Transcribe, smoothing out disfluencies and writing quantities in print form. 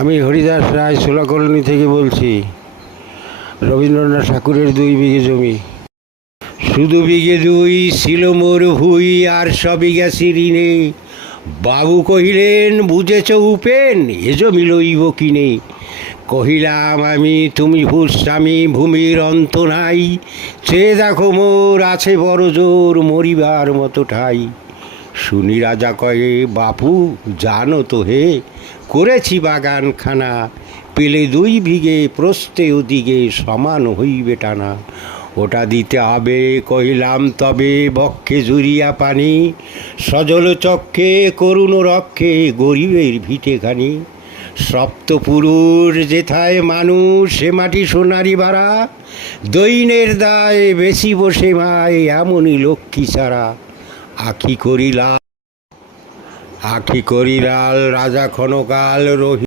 আমি হরিদাস রায় সোলা কলোনি থেকে বলছি। রবীন্দ্রনাথ ঠাকুরের 2 বিঘে জমি, শুধু বিঘে 2 ছিল মোর ভুই, আর সবই গেছি ঋণে। বাবু কহিলেন, বুঝেছ উপেন, এ জমি লইব কিনে। কহিলাম আমি, তুমি ভূস্বামী, ভূমির অন্ত নাই। চেয়ে দেখো মোর আছে বড় জোর, মরিবার মতো ঠাই। শুনি রাজা কয়ে, বাপু জানো তো হে, করেছি বাগানখানা। পেলে 2 বিঘে প্রস্থে ওদিকে সমান হইবে টানা। ওটা দিতে হবে, কহিলাম তবে বক্ষে জুড়িয়া পানি। সজল চক্ষে করুণ রক্ষে গরিবের ভিটেখানি। সপ্তপুরুষ যেথায় মানুষ, সে মাটি সোনারি ভাড়া। দৈনের দায় বেশি বসে মায়, এমনই লক্ষ্মী ছাড়া। আখি করিলাল রাজা ক্ষণকাল রহি